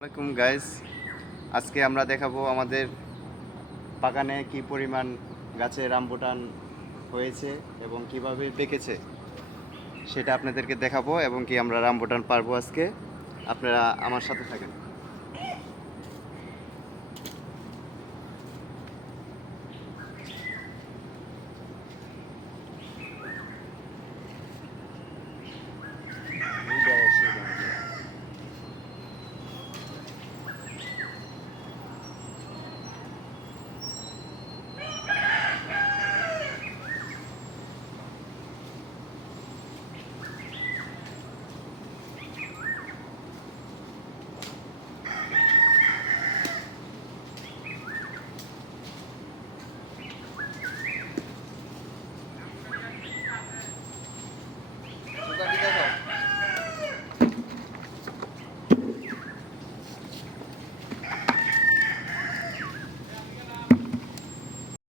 আসসালামাইকুম গাইস আজকে আমরা দেখাবো আমাদের বাগানে কি পরিমাণ গাছে রামবুটান হয়েছে এবং কীভাবে পেকেছে সেটা আপনাদেরকে দেখাবো এবং কি আমরা রামবুটান পারব আজকে। আপনারা আমার সাথে থাকেন।